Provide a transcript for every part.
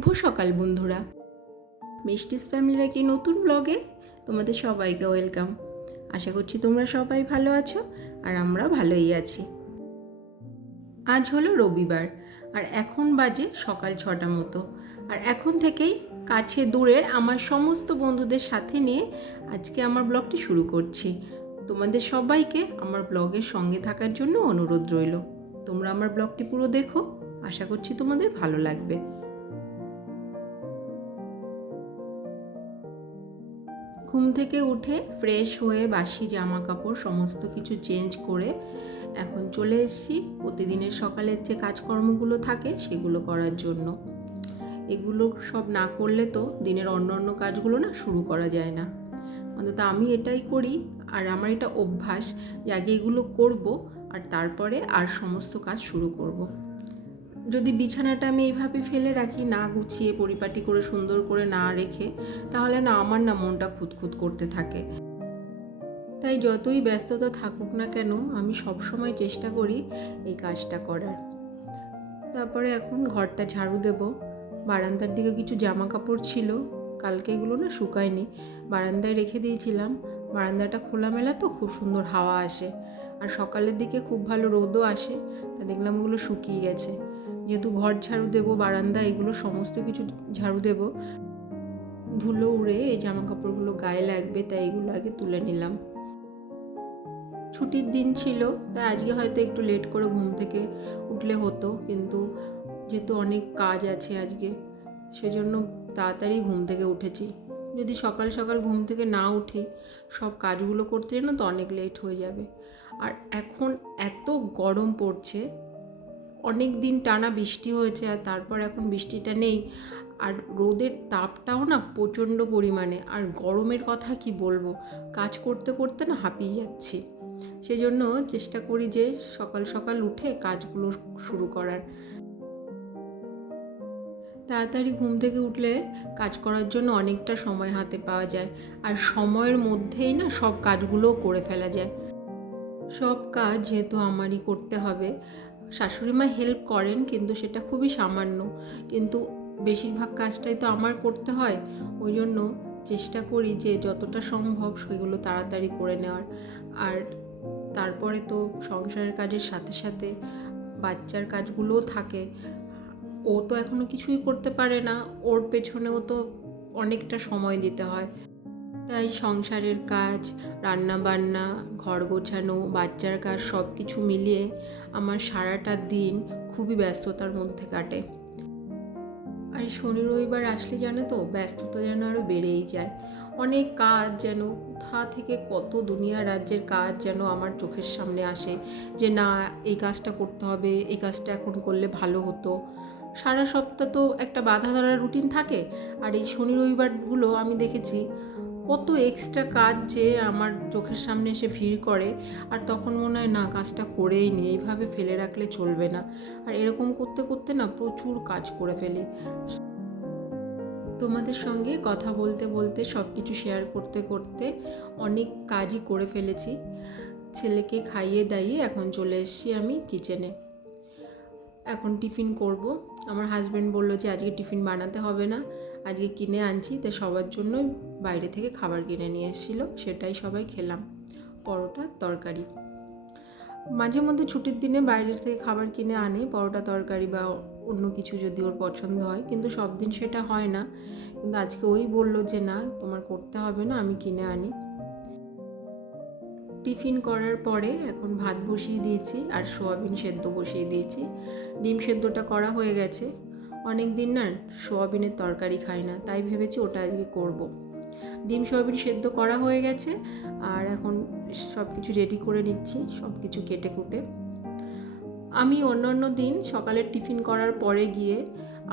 শুভ সকাল বন্ধুরা, মিষ্টিস ফ্যামিলির একটি নতুন ব্লগে তোমাদের সবাইকে ওয়েলকাম। আশা করছি তোমরা সবাই ভালো আছো আর আমরা ভালোই আছি। আজ হলো রবিবার আর এখন বাজে সকাল 6টা মতো। আর এখন থেকেই কাছে দূরের আমার সমস্ত বন্ধুদের সাথে নিয়ে আজকে আমার ব্লগটি শুরু করছি। তোমাদের সবাইকে আমার ব্লগের সঙ্গে থাকার জন্য অনুরোধ রইল। তোমরা আমার ব্লগটি পুরো দেখো, আশা করছি তোমাদের ভালো লাগবে। ঘুম থেকে উঠে ফ্রেশ হয়ে বাসি জামা কাপড় সমস্ত কিছু চেঞ্জ করে এখন চলে এসেছি প্রতিদিনের সকালের যে কাজকর্মগুলো থাকে সেগুলো করার জন্য। এগুলো সব না করলে তো দিনের অন্য কাজগুলো না শুরু করা যায় না। অন্তত আমি এটাই করি আর আমার এটা অভ্যাস যে আগে এগুলো করব আর তারপরে আর সমস্ত কাজ শুরু করব। যদি বিছানাটা আমি এইভাবে ফেলে রাখি, না গুছিয়ে পরিপাটি করে সুন্দর করে না রেখে, তাহলে না আমার না মনটা খুঁতখুত করতে থাকে। তাই যতই ব্যস্ততা থাকুক না কেন আমি সবসময় চেষ্টা করি এই কাজটা করার। তারপরে এখন ঘরটা ঝাড়ু দেব। বারান্দার দিকে কিছু জামা কাপড় ছিল, কালকে এগুলো না শুকায়নি, বারান্দায় রেখে দিয়েছিলাম। বারান্দাটা খোলামেলা তো খুব সুন্দর হাওয়া আসে আর সকালের দিকে খুব ভালো রোদও আসে। তা দেখলাম ওগুলো শুকিয়ে গেছে। যেহেতু ঘর ঝাড়ু দেবো, বারান্দা এগুলো সমস্ত কিছু ঝাড়ু দেবো, ধুলো উড়ে এই জামা কাপড়গুলো গায়ে লাগবে, তাই এগুলো আগে তুলে নিলাম। ছুটির দিন ছিল তাই আজকে হয়তো একটু লেট করে ঘুম থেকে উঠলে হতো, কিন্তু যেহেতু অনেক কাজ আছে আজকে সেজন্য তাড়াতাড়ি ঘুম থেকে উঠেছি। যদি সকাল সকাল ঘুম থেকে না উঠি সব কাজগুলো করতে না তো অনেক লেট হয়ে যাবে। আর এখন এত গরম পড়ছে, অনেক দিন টানা বৃষ্টি হয়েছে আর তারপর এখন বৃষ্টিটা নেই। আর রোদের তাপটাও না প্রচণ্ড পরিমাণে, আর গরমের কথা কি বলবো, কাজ করতে করতে না হাঁপিয়ে যাচ্ছি। সেজন্য চেষ্টা করি যে সকাল সকাল উঠে কাজগুলো শুরু করার। তাড়াতাড়ি ঘুম থেকে উঠলে কাজ করার জন্য অনেকটা সময় হাতে পাওয়া যায় আর সময়ের মধ্যেই না সব কাজগুলোও করে ফেলা যায়। সব কাজ যেহেতু আমারই করতে হবে, শাশুড়ি মা হেল্প করেন কিন্তু সেটা খুবই সামান্য, কিন্তু বেশিরভাগ কাজটাই তো আমার করতে হয়। ওই জন্য চেষ্টা করি যে যতটা সম্ভব সেগুলো তাড়াতাড়ি করে নেওয়ার। আর তারপরে তো সংসারের কাজের সাথে সাথে বাচ্চার কাজগুলোও থাকে। ও তো এখনও কিছুই করতে পারে না, ওর পেছনেও তো অনেকটা সময় দিতে হয়। তাই সংসারের কাজ, রান্না বান্না, ঘর গোছানো, বাচ্চার কাজ সব কিছু মিলিয়ে আমার সারাটা দিন খুবই ব্যস্ততার মধ্যে কাটে। আর শনি রবিবার আসলে জানো তো ব্যস্ততা যেন আরও বেড়েই যায়। অনেক কাজ যেন কোথা থেকে কত দুনিয়া রাজ্যের কাজ যেন আমার চোখের সামনে আসে যে না এই কাজটা করতে হবে, এই কাজটা এখন করলে ভালো হতো। সারা সপ্তাহ তো একটা বাঁধা ধরা রুটিন থাকে, আর এই শনি রবিবারগুলো আমি দেখেছি কত এক্সট্রা কাজ যে আমার চোখের সামনে এসে ভিড় করে। আর তখন মনে হয় না কাজটা করেই নি, এইভাবে ফেলে রাখলে চলবে না। আর এরকম করতে করতে না প্রচুর কাজ করে ফেলি। তোমাদের সঙ্গে কথা বলতে বলতে সব কিছু শেয়ার করতে করতে অনেক কাজই করে ফেলেছি। ছেলেকে খাইয়ে দাইয়ে এখন চলে এসেছি আমি কিচেনে। এখন টিফিন করব। আমার হাজব্যান্ড বলল যে আজকে টিফিন বানাতে হবে না, আজকে কিনে আনছি, তাই সবার জন্য বাইরে থেকে খাবার কিনে নিয়ে এসেছিলো, সেটাই সবাই খেলাম, পরোটা তরকারি। মাঝে মধ্যে ছুটির দিনে বাইরে থেকে খাবার কিনে আনে, পরোটা তরকারি বা অন্য কিছু যদি ওর পছন্দ হয়, কিন্তু সব দিন সেটা হয় না। কিন্তু আজকে ওই বলল যে না তোমার করতে হবে না, আমি কিনে আনি। টিফিন করার পরে এখন ভাত বসিয়ে দিয়েছি আর সোয়াবিন সেদ্ধ বসিয়ে দিয়েছি। ডিম সেদ্ধটা করা হয়ে গেছে। অনেক দিন না সোয়াবিনের তরকারি খাই না, তাই ভেবেছি ওটা আজকে করব। ডিম সোয়াবিন সেদ্ধ করা হয়ে গেছে আর এখন সব কিছু রেডি করে নিচ্ছি, সব কিছু কেটে কুটে। আমি অন্য দিন সকালের টিফিন করার পরে গিয়ে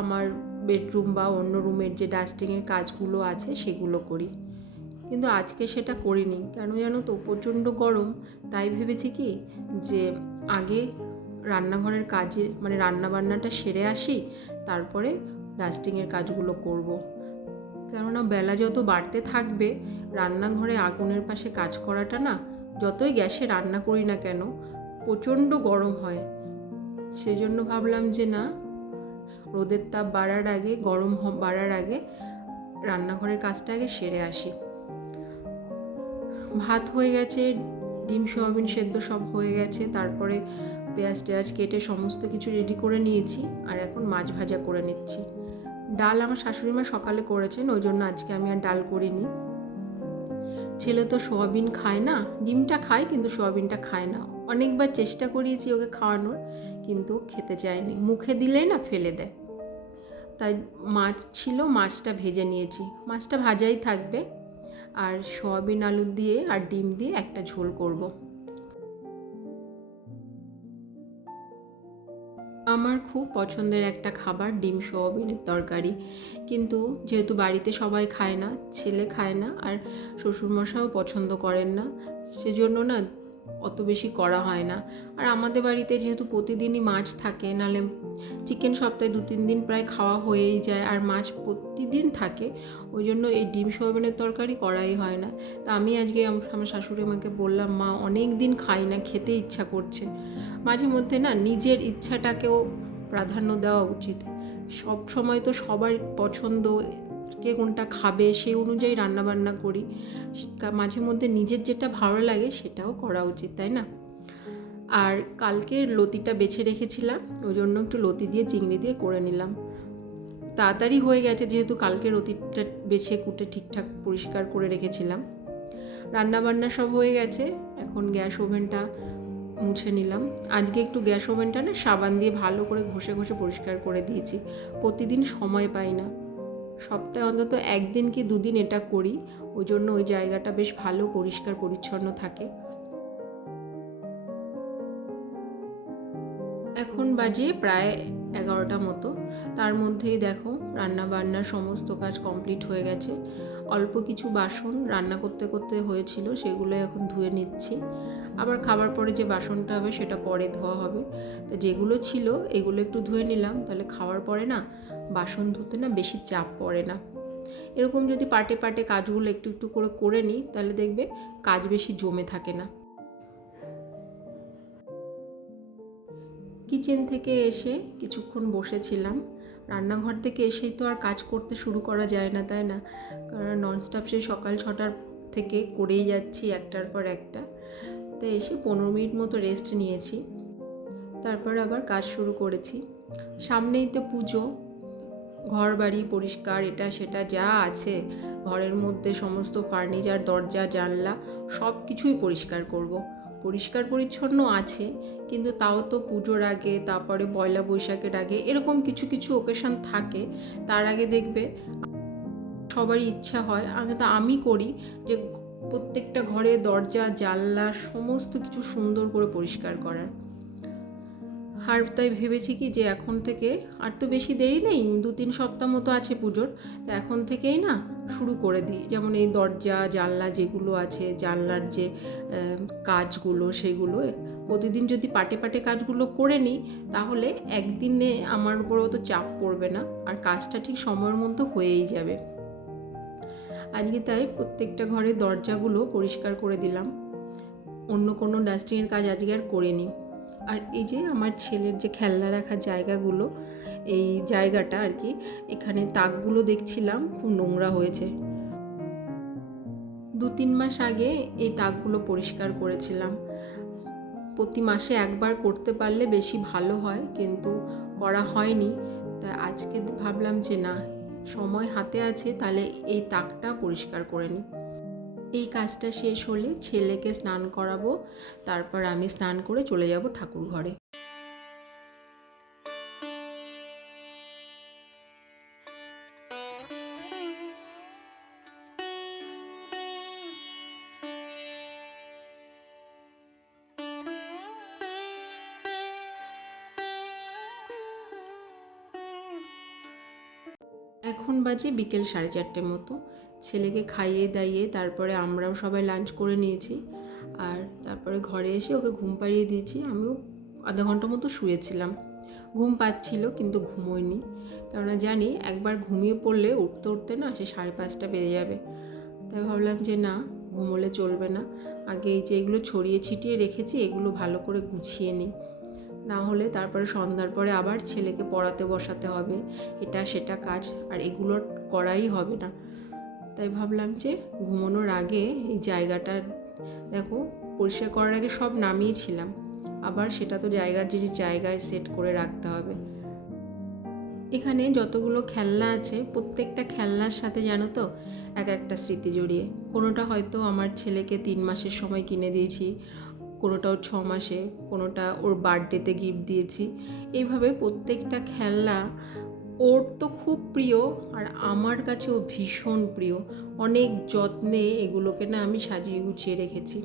আমার বেডরুম বা অন্য রুমের যে ডাস্টিংয়ের কাজগুলো আছে সেগুলো করি, কিন্তু আজকে সেটা করিনি। কেন জানো তো, প্রচণ্ড গরম। তাই ভেবেছি কি যে আগে রান্নাঘরের কাজে মানে রান্নাবান্নাটা সেরে আসি, তারপরে ডাস্টিংয়ের কাজগুলো করব। কেননা বেলা যত বাড়তে থাকবে রান্নাঘরে আগুনের পাশে কাজ করাটা না, যতই গ্যাসে রান্না করি না কেন প্রচণ্ড গরম হয়। সেজন্য ভাবলাম যে না রোদের তাপ বাড়ার আগে, গরম বাড়ার আগে রান্নাঘরের কাজটা আগে সেরে আসি। ভাত হয়ে গেছে, ডিম সোয়াবিন সেদ্ধ সব হয়ে গেছে, তারপরে পেঁয়াজ টেয়াজ কেটে সমস্ত কিছু রেডি করে নিয়েছি। আর এখন মাছ ভাজা করে নিচ্ছি। ডাল আমার শাশুড়ি মা সকালে করেছেন, ওই জন্য আজকে আমি আর ডাল করিনি। ছেলে তো সোয়াবিন খায় না, ডিমটা খায় কিন্তু সোয়াবিনটা খায় না। অনেকবার চেষ্টা করিয়েছি ওকে খাওয়ানোর, কিন্তু খেতে চায়নি, মুখে দিলেই না ফেলে দেয়। তাই মাছ ছিল, মাছটা ভেজে নিয়েছি, মাছটা ভাজাই থাকবে। আর সোয়াবিন আলু দিয়ে আর ডিম দিয়ে একটা ঝোল করব। আমার খুব পছন্দের একটা খাবার ডিম সোয়াবিনের তরকারি, কিন্তু যেহেতু বাড়িতে সবাই খায় না, ছেলে খায় না আর শ্বশুরমশাইও পছন্দ করেন না, সেজন্য না অত বেশি করা হয় না। আর আমাদের বাড়িতে যেহেতু প্রতিদিনই মাছ থাকে, নাহলে চিকেন সপ্তাহে 2-3 দিন প্রায় খাওয়া হয়েই যায়, আর মাছ প্রতিদিন থাকে, ওই জন্য এই ডিম সোয়াবিনের তরকারি করাই হয় না। তা আমি আজকে আমার শাশুড়ি মাকে বললাম, মা অনেক দিন খাই না, খেতে ইচ্ছা করছে। মাঝে মধ্যে না নিজের ইচ্ছাটাকেও প্রাধান্য দেওয়া উচিত। সব সময় তো সবার পছন্দ, কে কোনটা খাবে সেই অনুযায়ী রান্নাবান্না করি, মাঝে মধ্যে নিজের যেটা ভালো লাগে সেটাও করা উচিত, তাই না? আর কালকে লতিটা বেছে রেখেছিলাম, ওই জন্য একটু লতি দিয়ে চিংড়ি দিয়ে করে নিলাম। তাড়াতাড়ি হয়ে গেছে, যেহেতু কালকে লতিটা বেছে কুটে ঠিকঠাক পরিষ্কার করে রেখেছিলাম। রান্নাবান্না সব হয়ে গেছে, এখন গ্যাস ওভেনটা মুছে নিলাম। আজকে একটু গ্যাস ওভেনটা না সাবান দিয়ে ভালো করে ঘষে ঘষে পরিষ্কার করে দিয়েছি। প্রতিদিন সময় পাই না, সপ্তাহে অন্তত 1 দিন কি 2 দিন এটা করি, ওই জন্য ওই জায়গাটা বেশ ভালো পরিষ্কার পরিচ্ছন্ন থাকে। এখন বাজে প্রায় 11টা মতো। তার মধ্যেই দেখো রান্না বান্নার সমস্ত কাজ কমপ্লিট হয়ে গেছে। অল্প কিছু বাসন রান্না করতে করতে হয়েছিল, সেগুলো এখন ধুয়ে নিচ্ছি। আবার খাবার পরে যে বাসনটা হবে সেটা পরে ধোয়া হবে। তো যেগুলো ছিল এগুলো একটু ধুয়ে নিলাম, তাহলে খাওয়ার পরে না বাসন ধুতে না বেশি চাপ পড়ে না। এরকম যদি পাটে পাটে কাজগুলো একটু একটু করে করে নিই, তাহলে দেখবে কাজ বেশি জমে থাকে না। কিচেন থেকে এসে কিছুক্ষণ বসেছিলাম। রান্নাঘর থেকে এসেই তো আর কাজ করতে শুরু করা যায় না, তাই না? কারণ ননস্টপ সেই সকাল 6টার থেকে করেই যাচ্ছি একটার পর একটা। তো এসে 15 মিনিট মতো রেস্ট নিয়েছি, তারপর আবার কাজ শুরু করেছি। সামনেই তো পুজো, ঘর বাড়ি পরিষ্কার, এটা সেটা যা আছে ঘরের মধ্যে সমস্ত ফার্নিচার, দরজা জানলা সব কিছুই পরিষ্কার করব। পরিষ্কার পরিচ্ছন্ন আছে, কিন্তু তাও তো পুজোর আগে, তারপরে পয়লা বৈশাখের আগে, এরকম কিছু কিছু ওকেশন থাকে, তার আগে দেখবে সবারই ইচ্ছা হয়, অন্তত আমি করি, যে প্রত্যেকটা ঘরে দরজা জানলা সমস্ত কিছু সুন্দর করে পরিষ্কার করার। আর তাই ভেবেছি কি যে এখন থেকে, আর তো বেশি দেরি নেই, 2-3 সপ্তাহ মতো আছে পুজোর, তো এখন থেকেই না শুরু করে দিই। যেমন এই দরজা জানলা যেগুলো আছে, জানলার যে কাজগুলো, সেগুলো প্রতিদিন যদি পাটে পাটে কাজগুলো করে নিই, তাহলে একদিনে আমার উপর অত চাপ পড়বে না, আর কাজটা ঠিক সময়ের মধ্যে হয়েই যাবে। আজকে তাই প্রত্যেকটা ঘরের দরজাগুলো পরিষ্কার করে দিলাম। অন্য কোনো ডাস্টিংয়ের কাজ আজকে আর করিনি। আর এই যে আমার ছেলের যে খেলনা রাখার জায়গাগুলো, এই জায়গাটা আর কি, এখানে তাকগুলো দেখছিলাম খুব নোংরা হয়েছে। 2-3 মাস আগে এই তাকগুলো পরিষ্কার করেছিলাম। প্রতি মাসে একবার করতে পারলে বেশি ভালো হয়, কিন্তু করা হয়নি। তাই আজকে ভাবলাম যে না, সময় হাতে আছে, তাহলে এই তাকটা পরিষ্কার করে নিই। এই কাজটা শেষ হলে ছেলেকে স্নান করাবো, তারপর আমি স্নান করে চলে যাব ঠাকুর ঘরে। এখন বাজে বিকেল 4:30 মতো। ছেলেকে খাইয়ে দাইয়ে তারপরে আমরাও সবাই লাঞ্চ করে নিয়েছি, আর তারপরে ঘরে এসে ওকে ঘুম পাড়িয়ে দিয়েছি। আমিও আধা ঘন্টা মতো শুয়েছিলাম। ঘুম পাচ্ছিল কিন্তু ঘুমোইনি, কেননা জানি একবার ঘুমিয়ে পড়লে উঠতে উঠতে না সে 5:30 বেজে যাবে। তাই ভাবলাম যে না, ঘুমোলে চলবে না, আগে এই যে এগুলো ছড়িয়ে ছিটিয়ে রেখেছি এগুলো ভালো করে গুছিয়ে নিই। না হলে তারপরে সন্ধ্যার পরে আবার ছেলেকে পড়াতে বসাতে হবে, এটা সেটা কাজ, আর এগুলো করাই হবে না। তাই ভাবলাম যে ঘুমানোর আগে এই জায়গাটা দেখো পরিষ্কার করার আগে সব নামিয়েছিলাম, আবার সেটা তো জায়গায় সেট করে রাখতে হবে। এখানে যতগুলো খেলনা আছে প্রত্যেকটা খেলনার সাথে জানো তো এক একটা স্মৃতি জড়িয়ে। কোনোটা হয়তো আমার ছেলেকে 3 মাসের সময় কিনে দিয়েছি, কোনোটা ওর 6 মাসে, কোনোটা ওর বার্থডেতে গিফট দিয়েছি। এইভাবে প্রত্যেকটা খেলনা ওর তো খুব প্রিয়, আর আমার কাছেও ভীষণ প্রিয়। অনেক যত্নে এগুলোকে না আমি সাজিয়ে গুছিয়ে রেখেছি।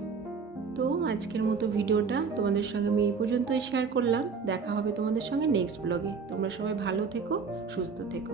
তো আজকের মতো ভিডিওটা তোমাদের সঙ্গে আমি এই পর্যন্তই শেয়ার করলাম। দেখা হবে তোমাদের সঙ্গে নেক্সট ব্লগে। তোমরা সবাই ভালো থেকো, সুস্থ থেকো।